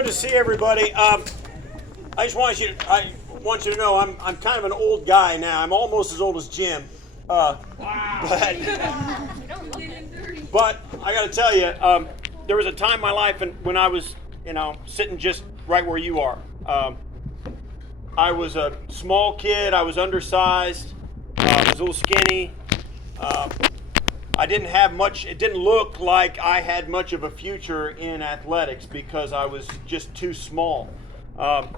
good to see everybody. I just want you to know I'm kind of an old guy now. I'm almost as old as Jim. But I got to tell you, there was a time in my life when I was, sitting just right where you are. I was a small kid. I was undersized. I was a little skinny. I didn't have much. It didn't look like I had much of a future in athletics because I was just too small. And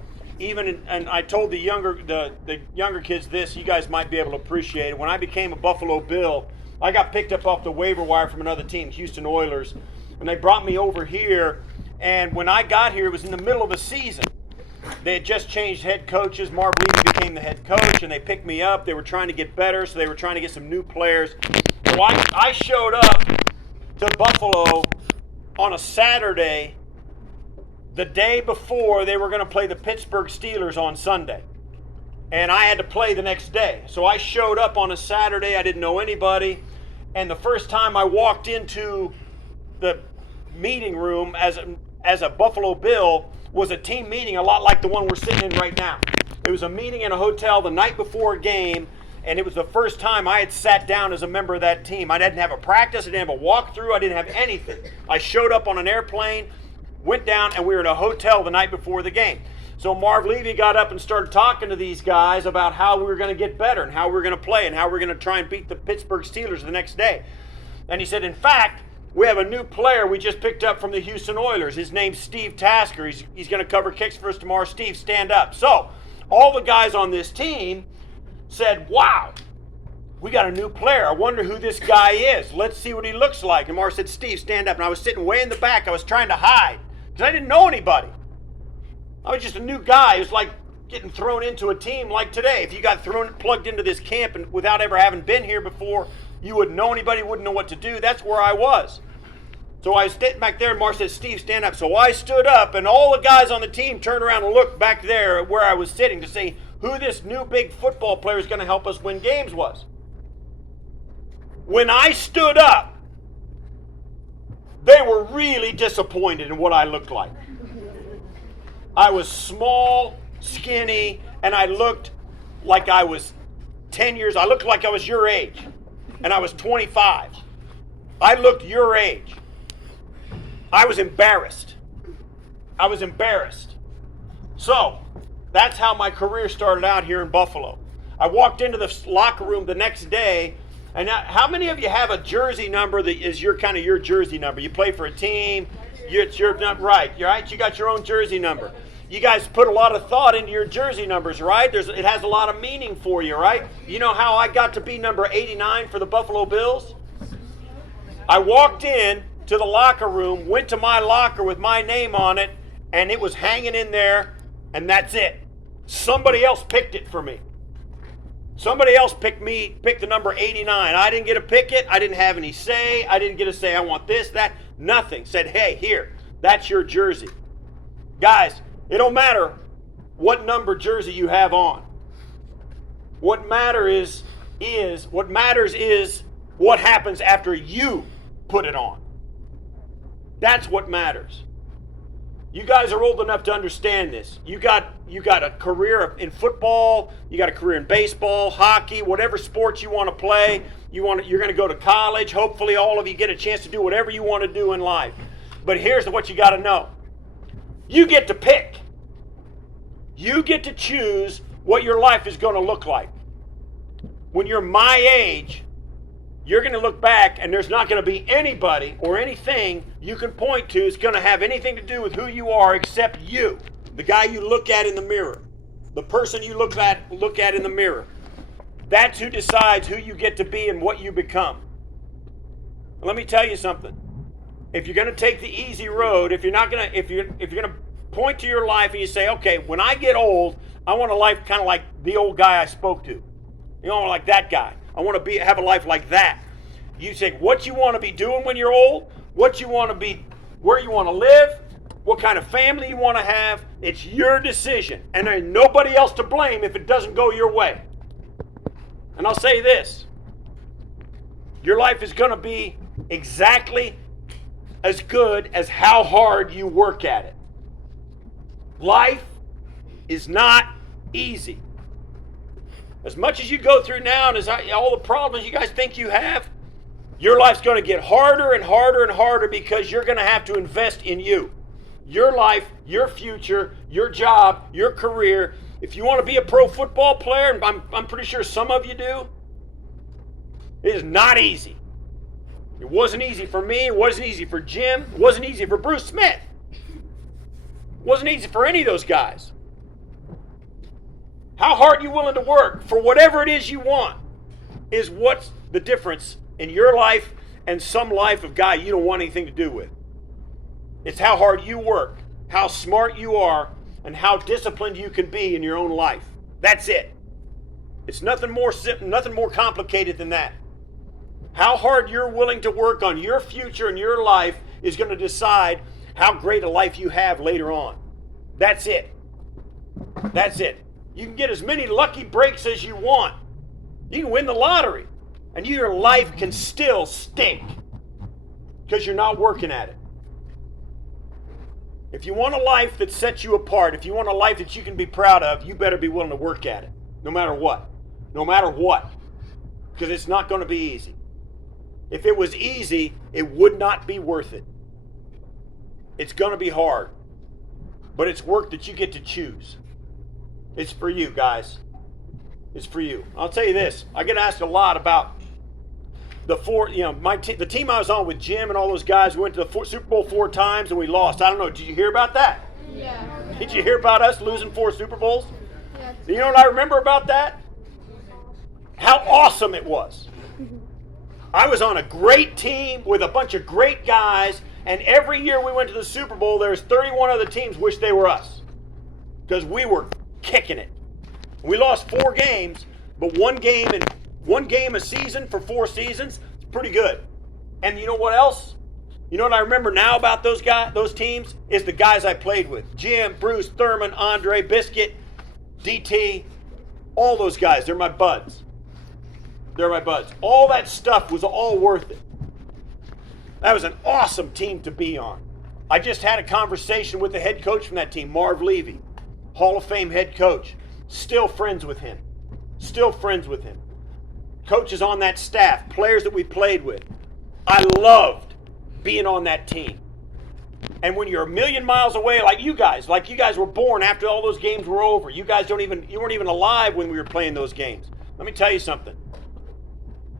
I told the younger kids this. You guys might be able to appreciate it. When I became a Buffalo Bill, I got picked up off the waiver wire from another team, Houston Oilers, and they brought me over here. And when I got here, it was in the middle of a season. They had just changed head coaches. Marv Levy became the head coach, and they picked me up. They were trying to get better, so they were trying to get some new players. So I showed up to Buffalo on a Saturday, the day before they were going to play the Pittsburgh Steelers on Sunday. And I had to play the next day. So I showed up on a Saturday. I didn't know anybody. And the first time I walked into the meeting room as a Buffalo Bill was a team meeting a lot like the one we're sitting in right now. It was a meeting in a hotel the night before a game, and it was the first time I had sat down as a member of that team. I didn't have a practice, I didn't have a walkthrough, I didn't have anything. I showed up on an airplane, went down, and we were in a hotel the night before the game. So Marv Levy got up and started talking to these guys about how we were going to get better and how we were going to play and how we were going to try and beat the Pittsburgh Steelers the next day. And he said, in fact, we have a new player we just picked up from the Houston Oilers. His name's Steve Tasker. He's going to cover kicks for us tomorrow. Steve, stand up. So all the guys on this team said, wow, we got a new player. I wonder who this guy is. Let's see what he looks like. And Marv said, Steve, stand up. And I was sitting way in the back. I was trying to hide because I didn't know anybody. I was just a new guy. It was like getting thrown into a team like today. If you got plugged into this camp and without ever having been here before, you wouldn't know anybody, wouldn't know what to do. That's where I was. So I was sitting back there, and Mark said, Steve, stand up. So I stood up, and all the guys on the team turned around and looked back there where I was sitting to see who this new big football player is going to help us win games was. When I stood up, they were really disappointed in what I looked like. I was small, skinny, and I looked like I was 10 years. I looked like I was your age. And I was 25. I looked your age. I was embarrassed. So, that's how my career started out here in Buffalo. I walked into the locker room the next day, and how many of you have a jersey number that is your jersey number? You play for a team, you're not right. You're right. You got your own jersey number. You guys put a lot of thought into your jersey numbers, right? It has a lot of meaning for you, right? You know how I got to be number 89 for the Buffalo Bills? I walked in to the locker room, went to my locker with my name on it, and it was hanging in there, and that's it. Somebody else picked it for me. Somebody else picked the number 89. I didn't get to pick it. I didn't have any say. I didn't get to say, I want this, that, nothing. Said, hey, here, that's your jersey. Guys, it don't matter what number jersey you have on. What matters is what happens after you put it on. That's what matters. You guys are old enough to understand this. You got a career in football, you got a career in baseball, hockey, whatever sports you want to play. You're going to go to college. Hopefully all of you get a chance to do whatever you want to do in life. But here's what you got to know. You get to pick. You get to choose what your life is going to look like. When you're my age, you're going to look back and there's not going to be anybody or anything you can point to that's going to have anything to do with who you are except you, the guy you look at in the mirror, the person you look at in the mirror. That's who decides who you get to be and what you become. Let me tell you something. If you're going to take the easy road, if you're going to point to your life and you say, okay, when I get old, I want a life kind of like the old guy I spoke to. You know, like that guy. I want to have a life like that. You say what you want to be doing when you're old, what you want to be, where you want to live, what kind of family you want to have. It's your decision. And there's nobody else to blame if it doesn't go your way. And I'll say this. Your life is going to be exactly as good as how hard you work at it. Life is not easy. As much as you go through now and all the problems you guys think you have, your life's going to get harder and harder and harder because you're going to have to invest in you. Your life, your future, your job, your career. If you want to be a pro football player, and I'm pretty sure some of you do, it is not easy. It wasn't easy for me. It wasn't easy for Jim. It wasn't easy for Bruce Smith. It wasn't easy for any of those guys. How hard are you willing to work for whatever it is you want is what's the difference in your life and some life of guy you don't want anything to do with. It's how hard you work, how smart you are, and how disciplined you can be in your own life. That's it. It's nothing more simple, nothing more complicated than that. How hard you're willing to work on your future and your life is going to decide how great a life you have later on. That's it. That's it. You can get as many lucky breaks as you want. You can win the lottery, and your life can still stink because you're not working at it. If you want a life that sets you apart, if you want a life that you can be proud of, you better be willing to work at it, no matter what. No matter what. Because it's not going to be easy. If it was easy, it would not be worth it. It's going to be hard. But it's work that you get to choose. It's for you, guys. It's for you. I'll tell you this. I get asked a lot about the team I was on with Jim and all those guys. We went to the Super Bowl 4 times and we lost. I don't know. Did you hear about that? Yeah. Did you hear about us losing 4 Super Bowls? Yeah. You know what I remember about that? How awesome it was. I was on a great team with a bunch of great guys, and every year we went to the Super Bowl, there's 31 other teams wish they were us because we were kicking it. We lost 4 games, but one game a season for 4 seasons, it's pretty good. And you know what else? You know what I remember now about those teams? Is the guys I played with. Jim, Bruce, Thurman, Andre, Biscuit, DT, all those guys, they're my buds. They're my buds. All that stuff was all worth it. That was an awesome team to be on. I just had a conversation with the head coach from that team, Marv Levy, Hall of Fame head coach. Still friends with him. Still friends with him. Coaches on that staff, players that we played with. I loved being on that team. And when you're a million miles away, like you guys were born after all those games were over. You weren't even alive when we were playing those games. Let me tell you something.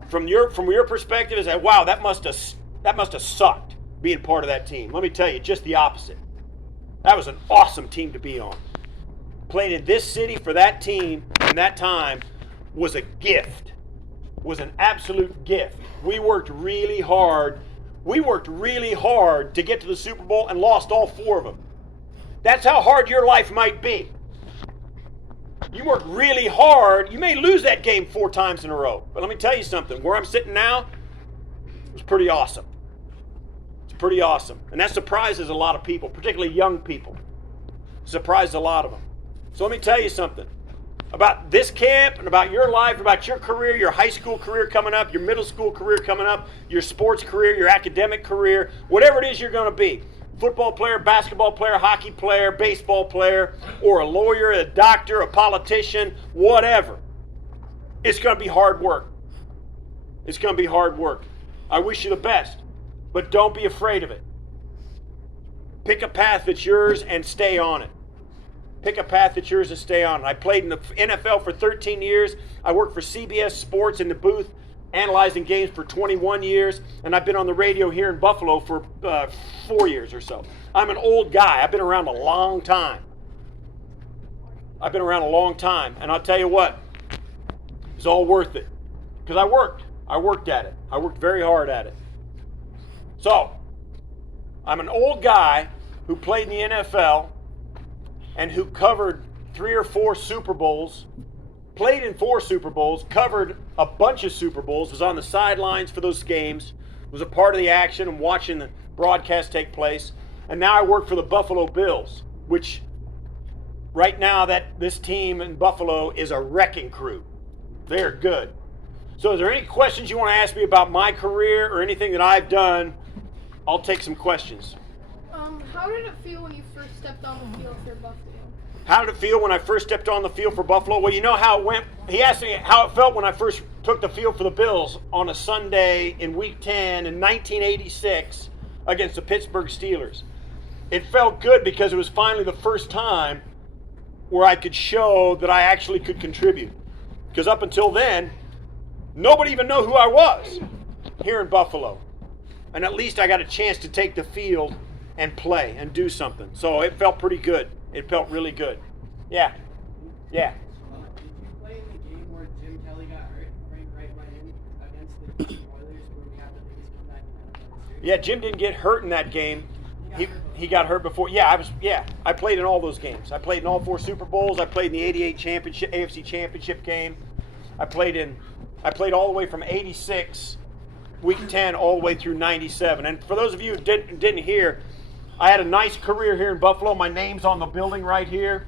From your perspective, is that wow, that must have sucked being part of that team. Let me tell you, just the opposite. That was an awesome team to be on. Playing in this city for that team in that time was a gift. Was an absolute gift. We worked really hard. We worked really hard to get to the Super Bowl and lost all 4 of them. That's how hard your life might be. You work really hard. You may lose that game 4 times in a row. But let me tell you something. Where I'm sitting now, it's pretty awesome. It's pretty awesome. And that surprises a lot of people, particularly young people. Surprises a lot of them. So let me tell you something. About this camp and about your life, about your career, your high school career coming up, your middle school career coming up, your sports career, your academic career, whatever it is you're going to be. Football player, basketball player, hockey player, baseball player, or a lawyer, a doctor, a politician, whatever. It's going to be hard work. It's going to be hard work. I wish you the best, but don't be afraid of it. Pick a path that's yours and stay on it. Pick a path that's yours and stay on it. I played in the NFL for 13 years. I worked for CBS Sports in the booth, analyzing games for 21 years, and I've been on the radio here in Buffalo for 4 years or so. I'm an old guy. I've been around a long time. And I'll tell you what, it's all worth it. Because I worked at it. I worked very hard at it. So, I'm an old guy who played in the NFL and who covered 3 or 4 Super Bowls, played in 4 Super Bowls, covered a bunch of Super Bowls, was on the sidelines for those games, was a part of the action and watching the broadcast take place. And now I work for the Buffalo Bills, which right now this team in Buffalo is a wrecking crew. They're good. So is there any questions you want to ask me about my career or anything that I've done? I'll take some questions. How did it feel when you first stepped on the field for Buffalo? How did it feel when I first stepped on the field for Buffalo? Well, you know how it went. He asked me how it felt when I first took the field for the Bills on a Sunday in Week 10 in 1986 against the Pittsburgh Steelers. It felt good because it was finally the first time where I could show that I actually could contribute. Because up until then, nobody even knew who I was here in Buffalo. And at least I got a chance to take the field and play and do something. So it felt pretty good. It felt really good. Yeah. Yeah. Did you play in the game where Jim Kelly got hurt, right in against the Oilers where we had the biggest comeback in NFL history? Yeah, Jim didn't get hurt in that game. He got hurt before. I played in all those games. I played in all 4 Super Bowls. I played in the '88 championship, AFC Championship game. I played all the way from '86, Week 10, all the way through '97. And for those of you who didn't hear, I had a nice career here in Buffalo. My name's on the building right here.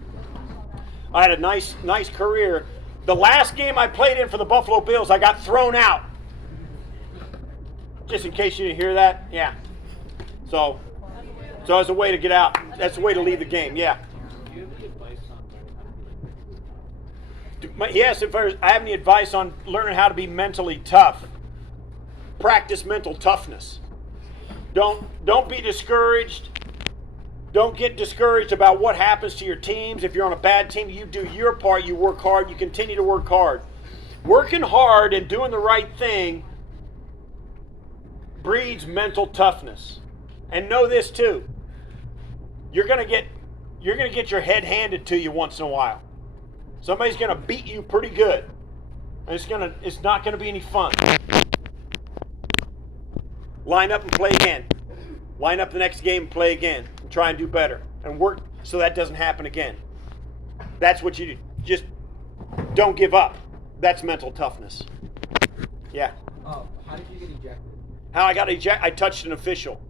I had a nice career. The last game I played in for the Buffalo Bills, I got thrown out. Just in case you didn't hear that, yeah. So as a way to get out. That's a way to leave the game, yeah. Do you have any advice on He asked if I have any advice on learning how to be mentally tough. Practice mental toughness. Don't be discouraged. Don't get discouraged about what happens to your teams. If you're on a bad team, you do your part, you work hard, you continue to work hard. Working hard and doing the right thing breeds mental toughness. And know this too. You're gonna get your head handed to you once in a while. Somebody's gonna beat you pretty good. And it's not gonna be any fun. Line up and play again. Line up the next game and play again. And try and do better. And work so that doesn't happen again. That's what you do. Just don't give up. That's mental toughness. Yeah. how did you get ejected? How I got ejected? I touched an official.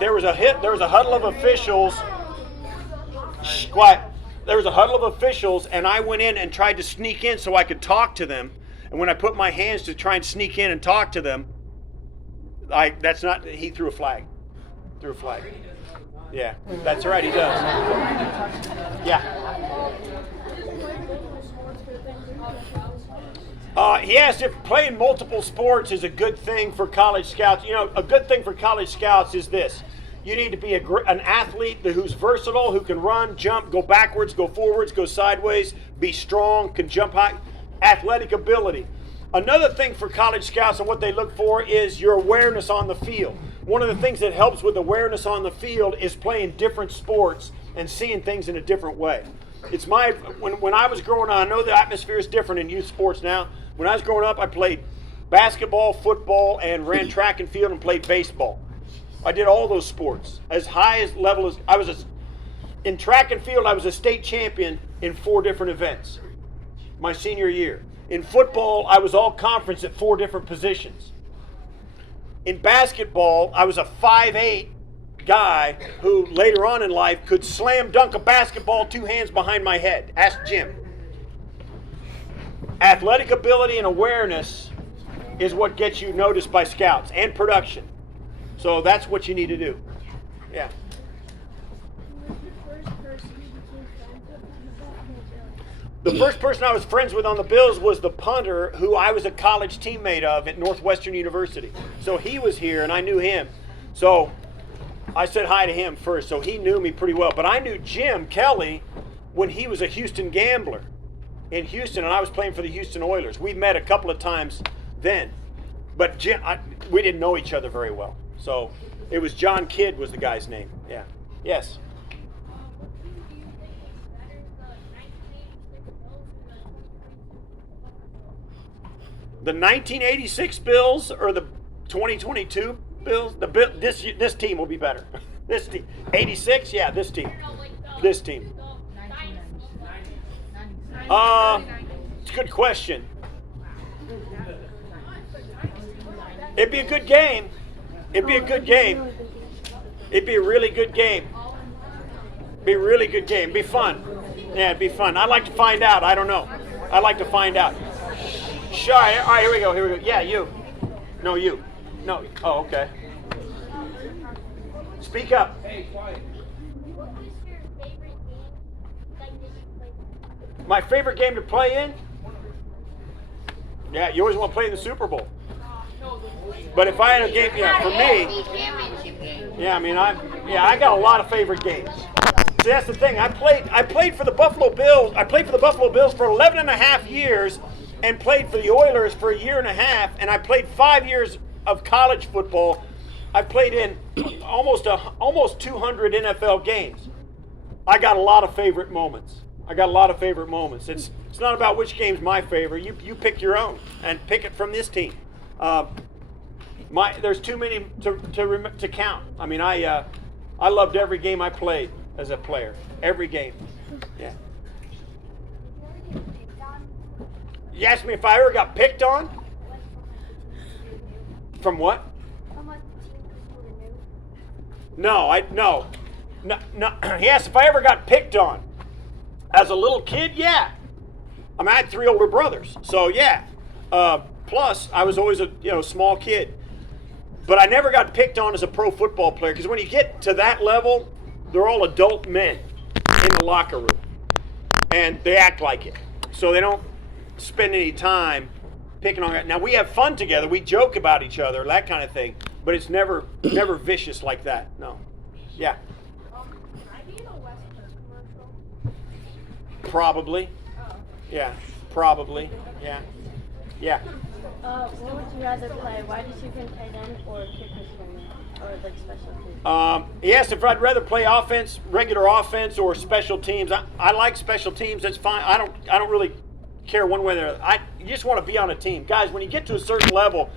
There was a huddle of officials. Shh, quiet. There was a huddle of officials, and I went in and tried to sneak in so I could talk to them. And when I put my hands to try and sneak in and talk to them, he threw a flag. Yeah, that's right, he does. Yeah. He asked if playing multiple sports is a good thing for college scouts. You know, a good thing for college scouts is this. You need to be an athlete who's versatile, who can run, jump, go backwards, go forwards, go sideways, be strong, can jump high. Athletic ability. Another thing for college scouts and what they look for is your awareness on the field. One of the things that helps with awareness on the field is playing different sports and seeing things in a different way. It's when I was growing up, I know the atmosphere is different in youth sports now. When I was growing up, I played basketball, football, and ran track and field and played baseball. I did all those sports. As high as level as in track and field, I was a state champion in 4 different events my senior year. In football, I was all conference at 4 different positions. In basketball, I was a 5'8" guy who later on in life could slam dunk a basketball 2 hands behind my head. Ask Jim. Athletic ability and awareness is what gets you noticed by scouts, and production. So that's what you need to do. Yeah. The first person I was friends with on the Bills was the punter who I was a college teammate of at Northwestern University. So he was here and I knew him. So I said hi to him first, so he knew me pretty well. But I knew Jim Kelly when he was a Houston Gambler in Houston, and I was playing for the Houston Oilers. We met a couple of times then. But Jim, we didn't know each other very well. So it was John Kidd was the guy's name. Yeah. Yes. The 1986 Bills or the 2022 Bills? This team will be better. This team. 86? Yeah, this team. This team. It's a good question. It'd be a good game. It'd be a good game. It'd be a really good game. Be a really good game. It'd be fun. Yeah, it'd be fun. I'd like to find out. I don't know. I'd like to find out. Sure. All right, here we go. Yeah, you. No, you. No. Oh, okay. Speak up. Hey, quiet. What was your favorite game that you played? My favorite game to play in? Yeah, you always want to play in the Super Bowl. But if I had a game, yeah, for me, yeah, I mean, I got a lot of favorite games. See, that's the thing. I played for the Buffalo Bills. I played for the Buffalo Bills for 11 and a half years and played for the Oilers for a year and a half, and I played 5 years of college football. I played in almost 200 NFL games. I got a lot of favorite moments. It's not about which game's my favorite. You pick your own and pick it from this team. There's too many to count. I mean, I loved every game I played as a player. Every game. Yeah. You asked me if I ever got picked on? From what? No. He asked if I ever got picked on. As a little kid, yeah. I mean, I had 3 older brothers, so yeah. Plus, I was always a small kid. But I never got picked on as a pro football player, because when you get to that level, they're all adult men in the locker room. And they act like it. So they don't spend any time picking on it. Now, we have fun together. We joke about each other, that kind of thing. But it's never vicious like that. No. Yeah. Can I be in a Western commercial? Probably. Yeah. Probably. Yeah. Yeah. What would you rather play? Wide receiver and tight end, or kick returner, or like special teams? He asked if I'd rather play offense, regular offense, or special teams. I like special teams. That's fine. I don't really care one way or the other. You just want to be on a team, guys. When you get to a certain level,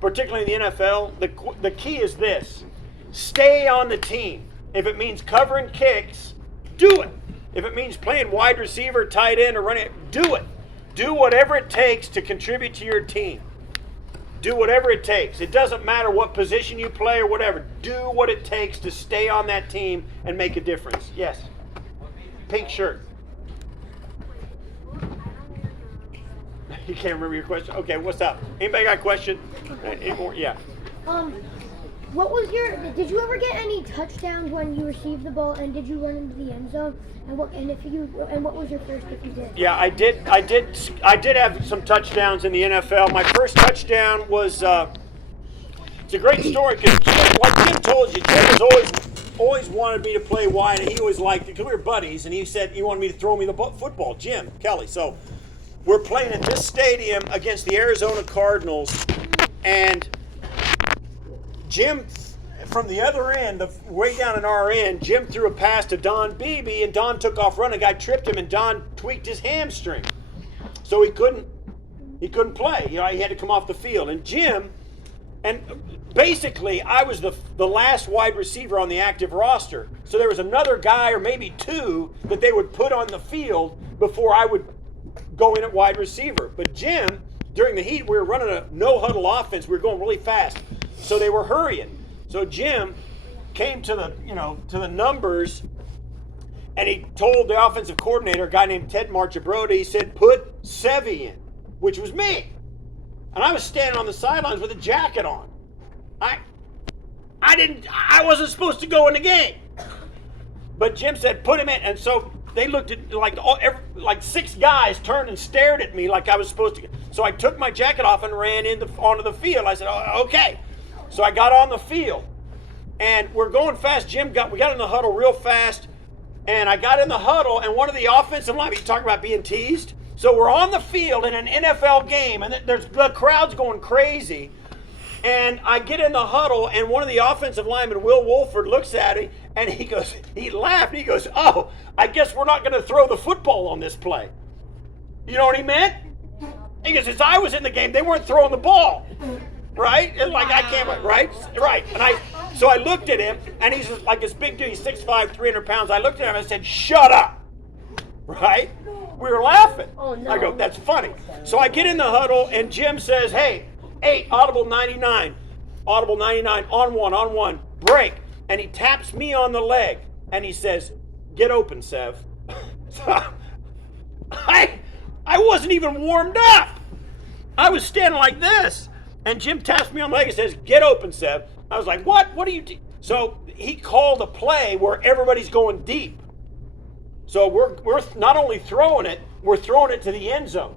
particularly in the NFL, the key is this: stay on the team. If it means covering kicks, do it. If it means playing wide receiver, tight end, or running, do it. Do whatever it takes to contribute to your team. Do whatever it takes. It doesn't matter what position you play or whatever. Do what it takes to stay on that team and make a difference. Yes. Pink shirt. You can't remember your question? Okay, what's up? Anybody got a question? Any more? Yeah. What was did you ever get any touchdowns when you received the ball, and did you run into the end zone? And what was your first if you did? Yeah, I did have some touchdowns in the NFL. My first touchdown was it's a great story because like Jim told you, Jim was always wanted me to play wide, and he always liked it because we were buddies, and he said he wanted me to throw me the football, Jim Kelly. So we're playing at this stadium against the Arizona Cardinals, and Jim, from the other end, way down in our end, Jim threw a pass to Don Beebe, and Don took off running. A guy tripped him, and Don tweaked his hamstring, so he couldn't play. He had to come off the field. And Jim, and basically, I was the last wide receiver on the active roster. So there was another guy, or maybe 2, that they would put on the field before I would go in at wide receiver. But Jim, during the heat, we were running a no-huddle offense. We were going really fast. So they were hurrying. So Jim came to the numbers, and he told the offensive coordinator, a guy named Ted Marchabrodi, he said, put Sevy in, which was me. And I was standing on the sidelines with a jacket on. I wasn't supposed to go in the game. But Jim said, put him in. And so they looked at, like 6 guys turned and stared at me like I was supposed to. So I took my jacket off and ran onto the field. I said, oh, okay. So I got on the field, and we're going fast. We got in the huddle real fast, and I got in the huddle, and one of the offensive linemen, you talking about being teased? So we're on the field in an NFL game, and the crowd's going crazy, and I get in the huddle, and one of the offensive linemen, Will Wolford, looks at me, and he laughed, and he goes, oh, I guess we're not going to throw the football on this play. You know what he meant? He goes, as I was in the game, they weren't throwing the ball. Right? It's like, I can't, right? Right. And so I looked at him, and he's like this big dude. He's 6'5", 300 pounds. I looked at him and I said, shut up. Right? We were laughing. Oh, no. I go, that's funny. So I get in the huddle, and Jim says, hey, 8, audible 99. Audible 99, on one, break. And he taps me on the leg, and he says, get open, Sev. So I wasn't even warmed up. I was standing like this. And Jim taps me on the leg and says, get open, Seb. I was like, what? What are you So he called a play where everybody's going deep. So we're not only throwing it, we're throwing it to the end zone.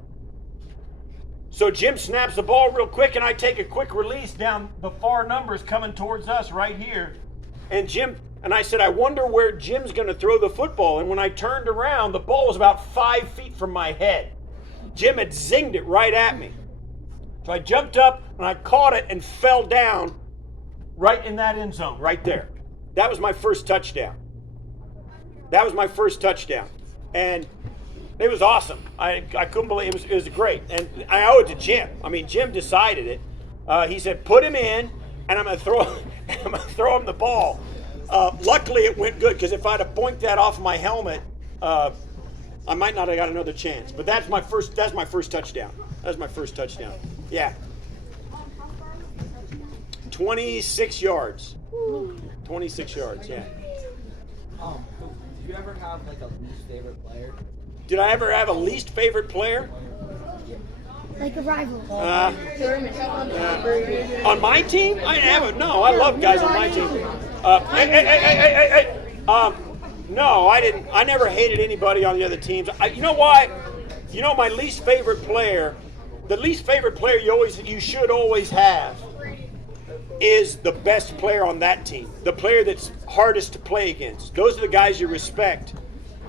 So Jim snaps the ball real quick, and I take a quick release down the far numbers coming towards us right here. And I said, I wonder where Jim's going to throw the football. And when I turned around, the ball was about 5 feet from my head. Jim had zinged it right at me. So I jumped up, and I caught it and fell down right in that end zone, right there. That was my first touchdown. And it was awesome. I couldn't believe it was great. And I owe it to Jim. I mean, Jim decided it. He said, put him in, and I'm going to throw him the ball. Luckily, it went good, because if I'd have boinked that off my helmet, I might not have got another chance. But that's my first touchdown. That was my first touchdown. Yeah. 26 yards. 26 yards, yeah. Did you ever have like a least favorite player? Did I ever have a least favorite player? Like a rival. On my team? I haven't. No, I love guys on my team. Hey. No, I didn't. I never hated anybody on the other teams. You know why? You know my least favorite player. The least favorite player you should always have is the best player on that team. The player that's hardest to play against. Those are the guys you respect.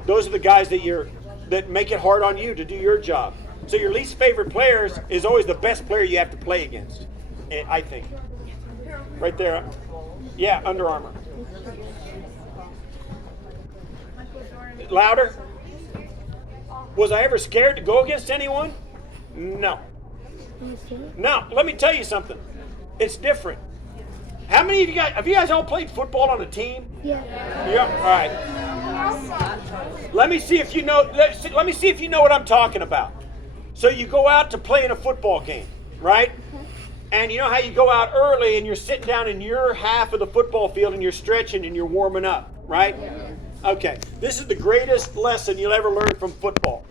Those are the guys that make it hard on you to do your job. So your least favorite players is always the best player you have to play against, I think. Right there. Yeah, Under Armour. Louder? Was I ever scared to go against anyone? No. Now, let me tell you something. It's different. How many of you guys, have you guys all played football on a team? Yeah. Yeah, all right. Let me see if you know what I'm talking about. So you go out to play in a football game, right? And you know how you go out early and you're sitting down in your half of the football field and you're stretching and you're warming up, right? Okay. This is the greatest lesson you'll ever learn from football.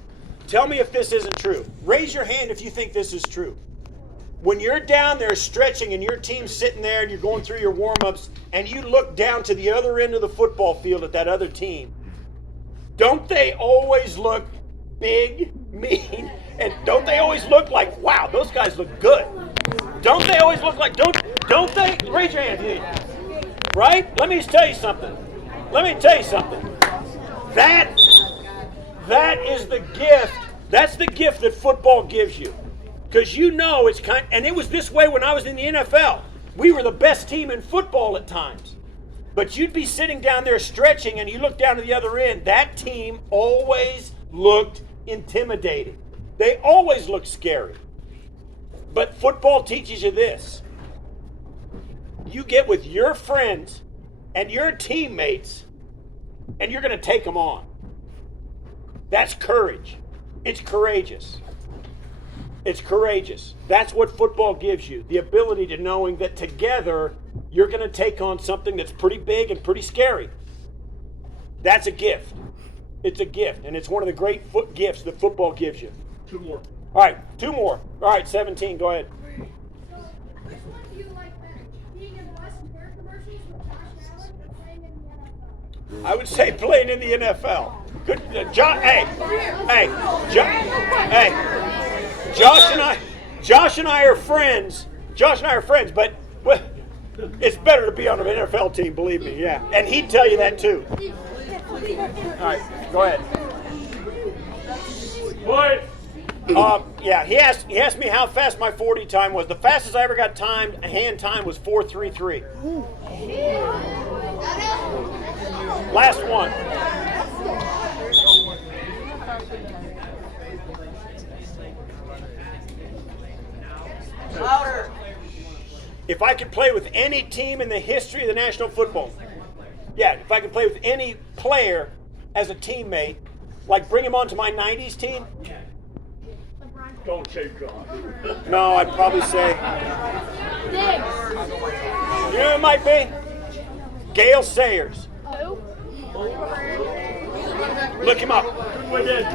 Tell me if this isn't true. Raise your hand if you think this is true. When you're down there stretching and your team's sitting there and you're going through your warm-ups and you look down to the other end of the football field at that other team, don't they always look big, mean, and don't they always look like, wow, those guys look good? Don't they always look like, don't they? Raise your hand. Right? Let me just tell you something. That is the gift. That's the gift that football gives you. Because you know it's and it was this way when I was in the NFL. We were the best team in football at times. But you'd be sitting down there stretching and you look down to the other end. That team always looked intimidating. They always looked scary. But football teaches you this. You get with your friends and your teammates and you're going to take them on. That's courage. It's courageous. It's courageous. That's what football gives you. The ability to knowing that together you're going to take on something that's pretty big and pretty scary. That's a gift. It's a gift. And it's one of the great gifts that football gives you. 2 more. All right, 2 more. All right, 17. Go ahead. So, which one do you like better? Being in Western commercials with Josh Allen or playing in the NFL? I would say playing in the NFL. Good, Josh and I are friends. But it's better to be on an NFL team, believe me. Yeah, and he'd tell you that too. All right, go ahead. What? Yeah, he asked me how fast my 40 time was. The fastest I ever got hand time was 4:33. Last one. Louder. If I could play with any team in the history of the National Football, if I could play with any player as a teammate, like bring him onto my 90s team, Don't say John. no, I'd probably say, you know who it might be? Gale Sayers. Look him up. Who went in?